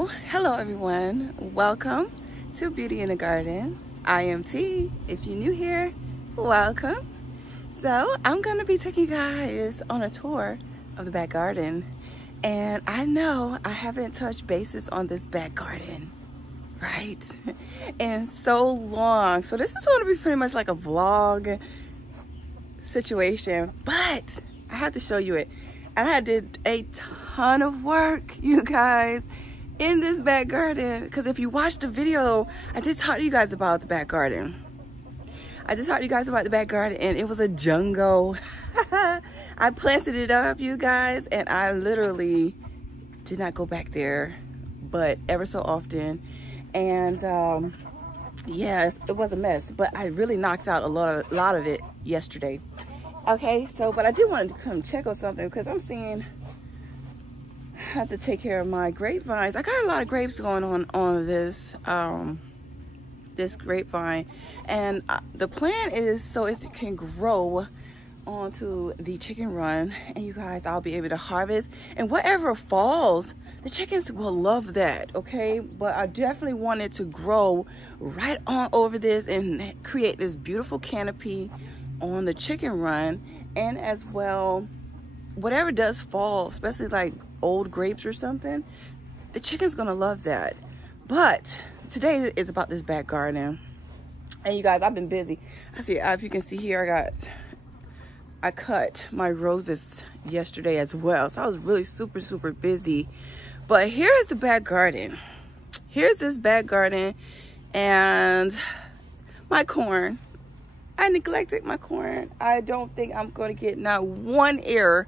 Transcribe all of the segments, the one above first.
Hello everyone. Welcome to Beauty in the Garden. I am T. If you're new here, welcome. So I'm gonna be taking you guys on a tour of the back garden. And I know I haven't touched bases on this back garden, right? In so long. So this is gonna be pretty much like a vlog situation, but I had to show you it. And I did a ton of work, you guys, in this back garden, because if you watched the video, I did talk to you guys about the back garden. And it was a jungle. I planted it up, you guys, and I literally did not go back there, but ever so often. And yes, it was a mess, but I really knocked out a lot of it yesterday. Okay, so but I did want to come check on something because I'm seeing I have to take care of my grapevines. I got a lot of grapes going on this this grapevine, and the plan is so it can grow onto the chicken run, and you guys, I'll be able to harvest, and whatever falls, the chickens will love that. Okay, but I definitely wanted to grow right on over this and create this beautiful canopy on the chicken run, and as well whatever does fall, especially like old grapes or something, the chicken's gonna love that. But today is about this back garden, and you guys, I've been busy. I see, if you can see here, I cut my roses yesterday as well, so I was really super busy. But here is the back garden. Here's this back garden, and my corn. I neglected my corn. I don't think I'm going to get not one ear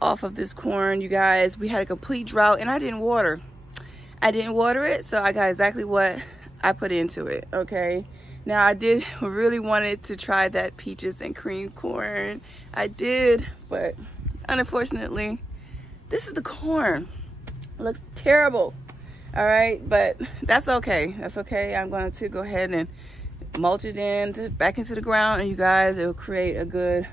off of this corn, you guys. We had a complete drought, and I didn't water it, so I got exactly what I put into it. Okay, now I did really wanted to try that peaches and cream corn. I did, but unfortunately this is the corn. It looks terrible. All right, but that's okay. I'm going to go ahead and mulch it back into the ground, and you guys, it will create a good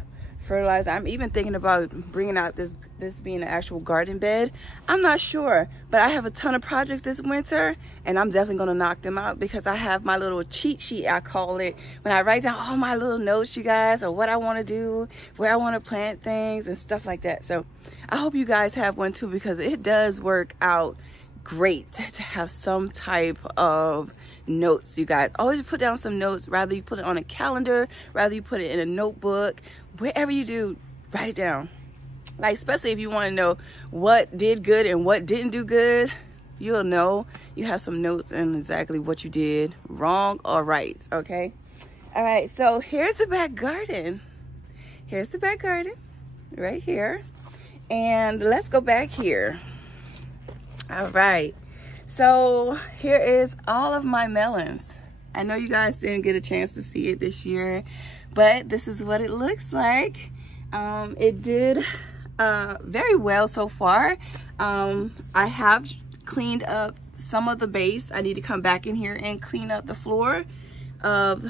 fertilizer. I'm even thinking about bringing out this being an actual garden bed. I'm not sure, but I have a ton of projects this winter, and I'm definitely going to knock them out because I have my little cheat sheet, I call it, when I write down all my little notes, you guys, or what I want to do, where I want to plant things and stuff like that. So I hope you guys have one too, because it does work out great to have some type of notes, you guys. Always put down some notes, rather you put it on a calendar, rather you put it in a notebook, wherever you do, write it down. Like, especially if you want to know what did good and what didn't do good, you'll know. You have some notes and exactly what you did wrong or right. Okay, all right, so here's the back garden. Here's the back garden right here, and let's go back here. All right, so here is all of my melons. I know you guys didn't get a chance to see it this year, but this is what it looks like. It did very well so far. I have cleaned up some of the base. I need to come back in here and clean up the floor of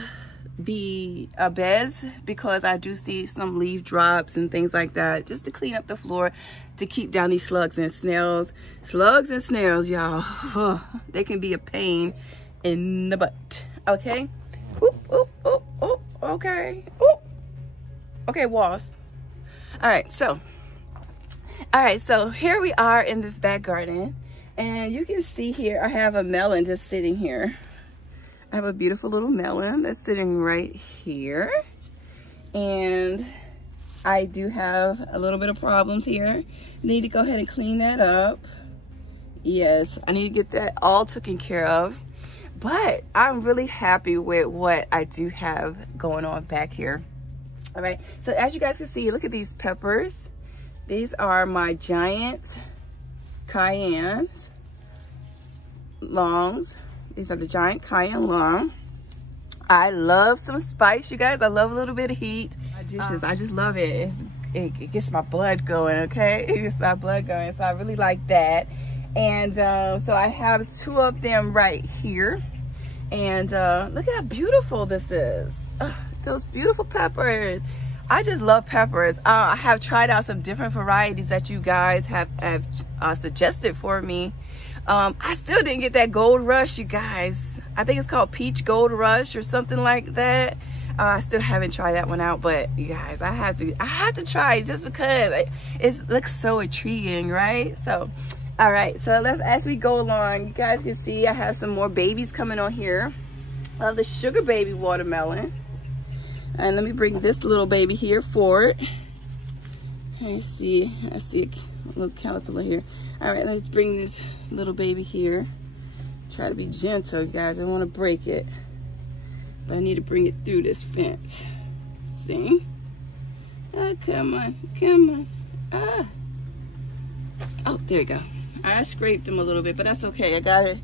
the beds, because I do see some leaf drops and things like that, just to clean up the floor to keep down these slugs and snails. Slugs and snails, y'all, they can be a pain in the butt. Okay, oop, oop, oop, oop. Okay, oop. Okay, wasp. All right, so here we are in this back garden, and you can see here I have a melon just sitting here. I have a beautiful little melon that's sitting right here, and I do have a little bit of problems here. Need to go ahead and clean that up. Yes, I need to get that all taken care of, but I'm really happy with what I do have going on back here. All right, so as you guys can see, look at these peppers. These are my giant cayenne longs. These are the giant cayenne long. I love some spice, you guys. I love a little bit of heat. I just love it. It gets my blood going, okay? It gets my blood going, so I really like that. And so I have two of them right here. And look at how beautiful this is. Those beautiful peppers. I just love peppers. I have tried out some different varieties that you guys have suggested for me. I still didn't get that gold rush, you guys. I think it's called peach gold rush or something like that. I still haven't tried that one out, but you guys, I have to try it just because it looks so intriguing, right? So all right, so as we go along, you guys can see I have some more babies coming on here of the sugar baby watermelon. And let me bring this little baby here forward. I see a little caterpillar here. All right, let's bring this little baby here. Try to be gentle, you guys. I don't want to break it, but I need to bring it through this fence. See? Oh, come on, come on. Ah. Oh, there you go. I scraped them a little bit, but that's okay. I got it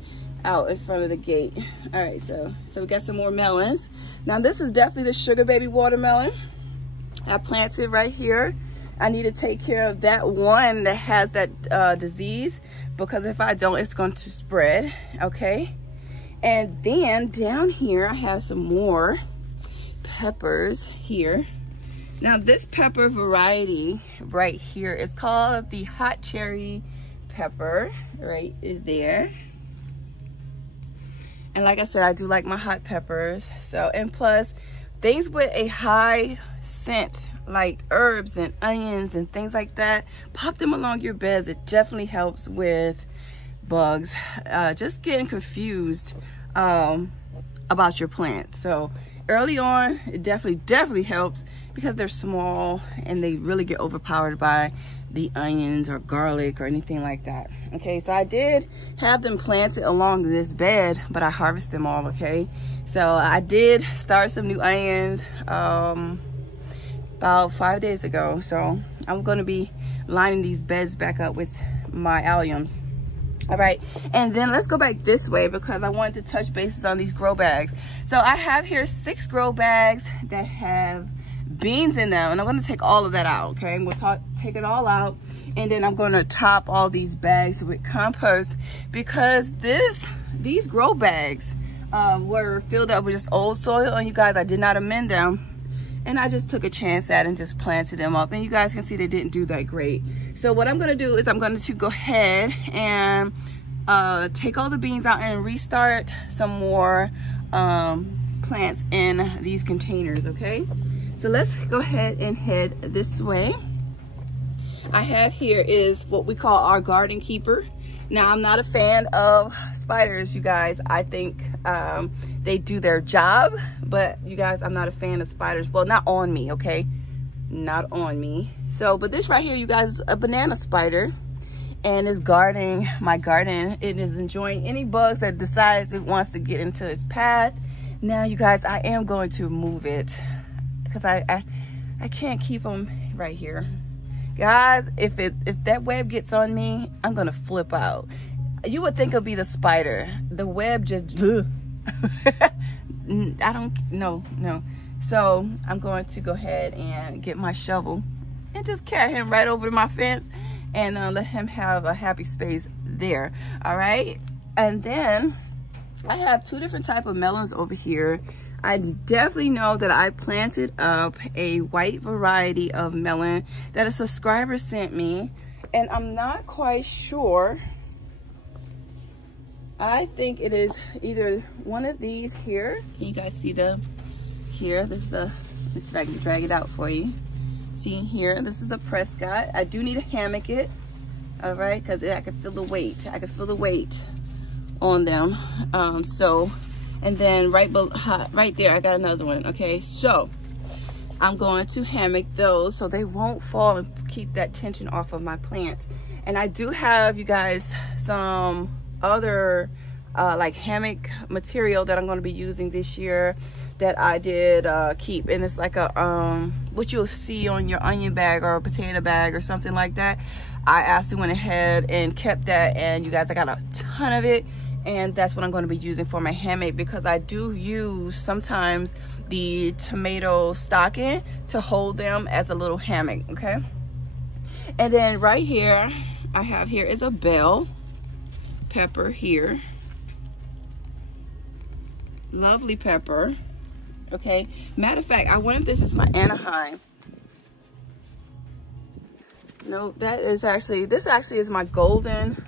out in front of the gate. All right, so we got some more melons. Now this is definitely the sugar baby watermelon. I planted right here. I need to take care of that one that has that disease, because if I don't, it's going to spread. Okay. And then down here I have some more peppers here. Now this pepper variety right here is called the hot cherry pepper, right there. And like I said, I do like my hot peppers. So, and plus things with a high scent like herbs and onions and things like that, pop them along your beds. It definitely helps with bugs just getting confused about your plants. So early on, it definitely helps, because they're small and they really get overpowered by the onions or garlic or anything like that. Okay, so I did have them planted along this bed, but I harvested them all. Okay, so I did start some new onions about 5 days ago. So I'm going to be lining these beds back up with my alliums. All right, and then let's go back this way, because I wanted to touch bases on these grow bags. So I have here 6 grow bags that have beans in them, and I'm going to take all of that out. Okay, we'll take it all out, and then I'm going to top all these bags with compost, because these grow bags were filled up with just old soil, and you guys, I did not amend them, and I just took a chance at it and just planted them up, and you guys can see they didn't do that great. So what I'm going to do is I'm going to go ahead and take all the beans out and restart some more plants in these containers. Okay, so let's go ahead and head this way. I have here is what we call our garden keeper. Now, I'm not a fan of spiders, you guys. I think they do their job, but you guys, I'm not a fan of spiders. Well, not on me, okay? Not on me. So, but this right here, you guys, is a banana spider, and is guarding my garden. It is enjoying any bugs that decides it wants to get into its path. Now, you guys, I am going to move it, because I can't keep them right here. Guys, if that web gets on me, I'm gonna flip out. You would think it'd be the spider. The web just I don't no. So I'm going to go ahead and get my shovel and just carry him right over to my fence, and let him have a happy space there. All right, and then I have 2 different type of melons over here. I definitely know that I planted up a white variety of melon that a subscriber sent me, and I'm not quite sure. I think it is either one of these here. Can you guys see here? This is let's see if I can drag it out for you. See here, this is a Prescott. I do need to hammock it, all right, because I can feel the weight. I can feel the weight on them. And then right there, I got another one. Okay, so I'm going to hammock those so they won't fall and keep that tension off of my plants. And I do have, you guys, some other like hammock material that I'm going to be using this year that I did keep, and it's like a what you'll see on your onion bag or a potato bag or something like that. I actually went ahead and kept that, and you guys, I got a ton of it. And that's what I'm going to be using for my hammock, because I do use sometimes the tomato stocking to hold them as a little hammock. Okay, and then right here I have here is a bell pepper here, lovely pepper. Okay, matter of fact, I wonder if this is my Anaheim. No, that is actually, this actually is my golden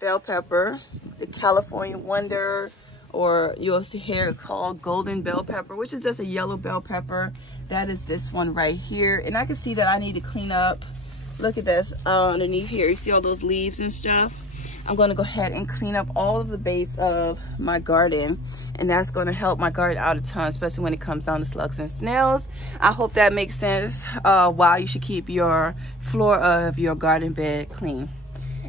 bell pepper, the California Wonder, or you'll see here called golden bell pepper, which is just a yellow bell pepper. That is this one right here. And I can see that I need to clean up. Look at this underneath here. You see all those leaves and stuff? I'm going to go ahead and clean up all of the base of my garden, and that's going to help my garden out a ton, especially when it comes down to slugs and snails. I hope that makes sense. Why you should keep your floor of your garden bed clean.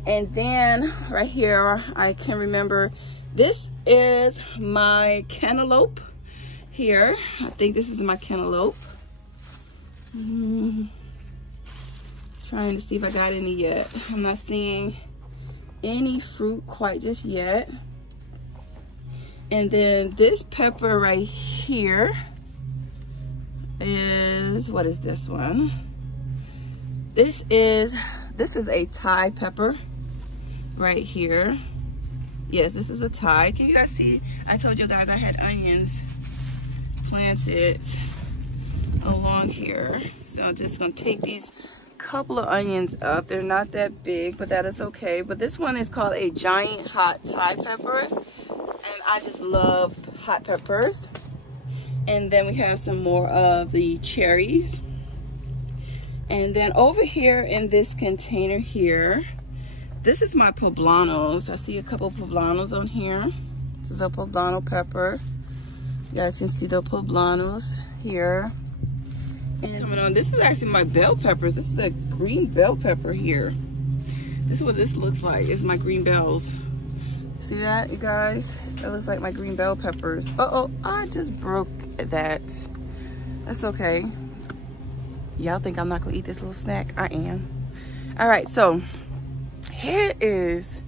And then right here, I can remember, this is my cantaloupe here. I think this is my cantaloupe. Trying to see if I got any yet. I'm not seeing any fruit quite just yet. And then this pepper right here is, what is this one? This is a Thai pepper right here. Yes, this is a Thai. Can you guys see? I told you guys I had onions planted along here. So I'm just gonna take these couple of onions up. They're not that big, but that is okay. But this one is called a giant hot Thai pepper, and I just love hot peppers. And then we have some more of the cherries. And then over here in this container here, this is my poblanos. I see a couple poblanos on here. This is a poblano pepper. You guys can see the poblanos here. And coming on, this is actually my bell peppers. This is a green bell pepper here. This is what this looks like. It's my green bells. See that, you guys? That looks like my green bell peppers. Uh-oh, I just broke that. That's okay. Y'all think I'm not gonna eat this little snack? I am. All right, so here is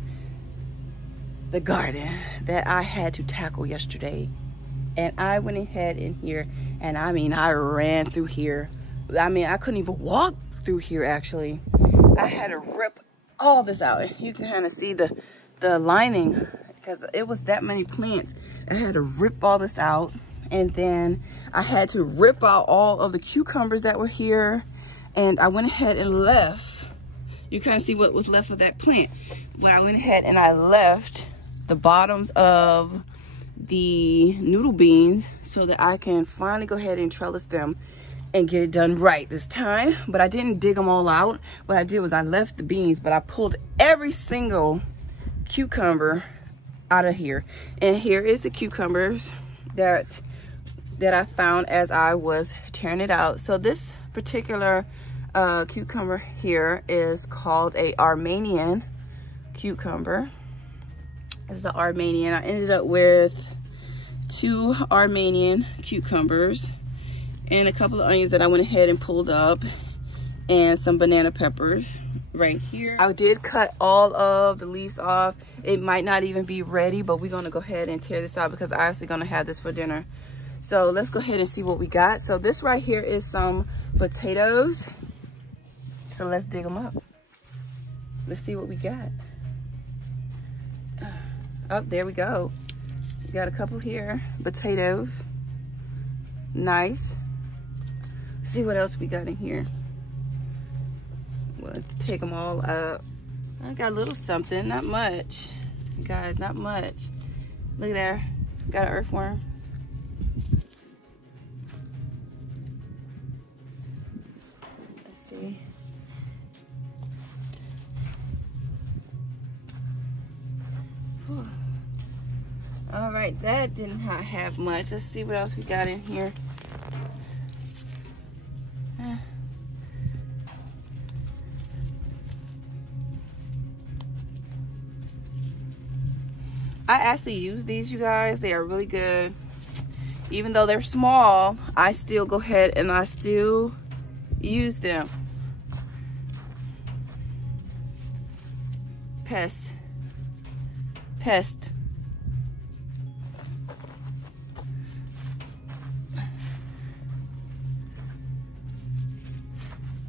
the garden that I had to tackle yesterday. And I went ahead in here, and I mean, I ran through here. I mean, I couldn't even walk through here, actually. I had to rip all this out. You can kind of see the lining, because it was that many plants. I had to rip all this out, and then I had to rip out all of the cucumbers that were here, and I went ahead and left. You kind of see what was left of that plant. But I went ahead and I left the bottoms of the noodle beans so that I can finally go ahead and trellis them and get it done right this time. But I didn't dig them all out. What I did was I left the beans, but I pulled every single cucumber out of here. And here is the cucumbers that I found as I was tearing it out. So this particular cucumber here is called a Armenian cucumber. This is the Armenian. I ended up with 2 Armenian cucumbers and a couple of onions that I went ahead and pulled up, and some banana peppers right here. I did cut all of the leaves off. It might not even be ready, but we're gonna go ahead and tear this out because I'm actually gonna have this for dinner. So let's go ahead and see what we got. So this right here is some potatoes. So let's dig them up. Let's see what we got. Oh, there we go. We got a couple here. Potatoes. Nice. Let's see what else we got in here. We'll take them all up. I got a little something, not much. You guys, not much. Look at there. Got an earthworm. Let's see. Whew. All right, that did not have much. Let's see what else we got in here. I actually use these, you guys. They are really good. Even though they're small, I still go ahead and I still use them. Pest.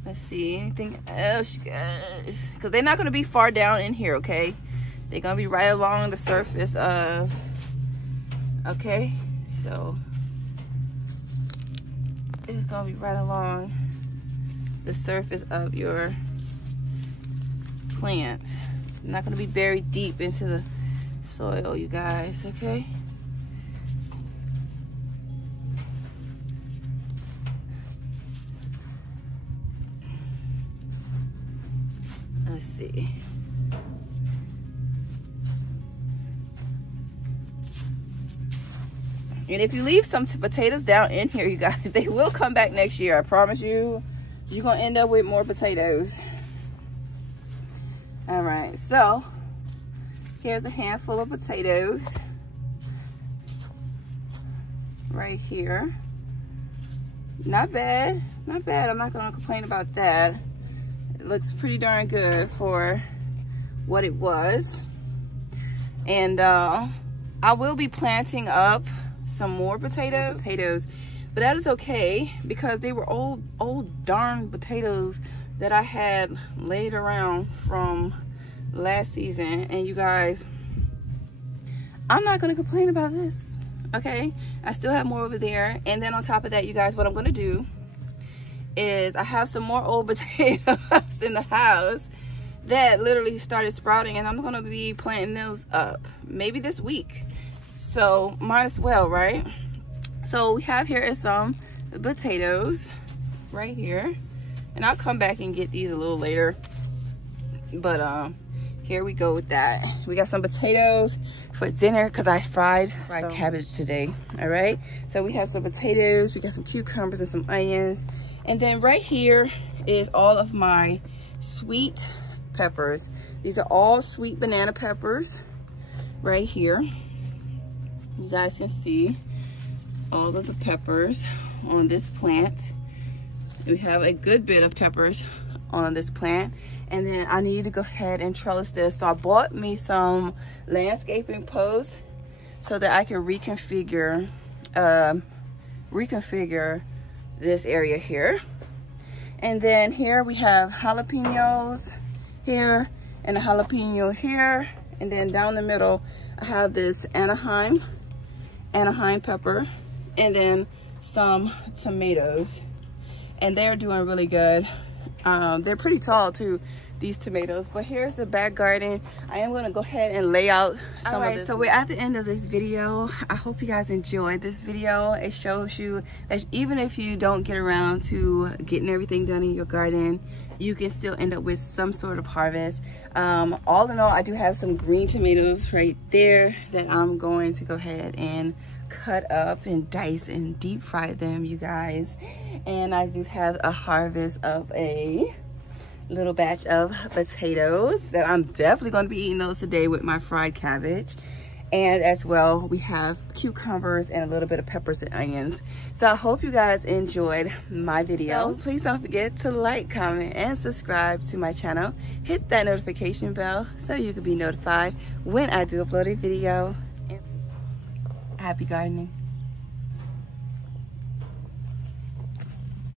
Let's see, anything else, you guys? Because they're not going to be far down in here, okay? They're going to be right along the surface of, okay? So, it's going to be right along the surface of your plant. I'm not gonna be buried deep into the soil, you guys, okay? Let's see. And if you leave some potatoes down in here, you guys, they will come back next year. I promise you, you're gonna end up with more potatoes. All right, so here's a handful of potatoes right here. Not bad, not bad. I'm not gonna complain about that. It looks pretty darn good for what it was. And I will be planting up some more potatoes, but that is okay because they were old darn potatoes that I had laid around from last season. And you guys, I'm not gonna complain about this, okay? I still have more over there. And then on top of that, you guys, what I'm gonna do is I have some more old potatoes in the house that literally started sprouting, and I'm gonna be planting those up maybe this week. So might as well, right? So we have here is some potatoes right here, and I'll come back and get these a little later. But here we go with that. We got some potatoes for dinner because I fried cabbage today. All right, so we have some potatoes, we got some cucumbers and some onions, and then right here is all of my sweet peppers. These are all sweet banana peppers right here. You guys can see all of the peppers on this plant. We have a good bit of peppers on this plant. And then I need to go ahead and trellis this. So I bought me some landscaping posts so that I can reconfigure this area here. And then here we have jalapenos here and a jalapeno here. And then down the middle, I have this Anaheim pepper, and then some tomatoes, and they're doing really good. They're pretty tall too, these tomatoes. But here's the back garden. I am gonna go ahead and lay out some of this. So we're at the end of this video. I hope you guys enjoyed this video. It shows you that even if you don't get around to getting everything done in your garden, you can still end up with some sort of harvest. All in all, I do have some green tomatoes right there that I'm going to go ahead and cut up and dice and deep fry them, you guys. And I do have a harvest of a little batch of potatoes that I'm definitely going to be eating those today with my fried cabbage. And as well, we have cucumbers and a little bit of peppers and onions. So I hope you guys enjoyed my video. So please don't forget to like, comment, and subscribe to my channel. Hit that notification bell so you can be notified when I do upload a video. Happy gardening.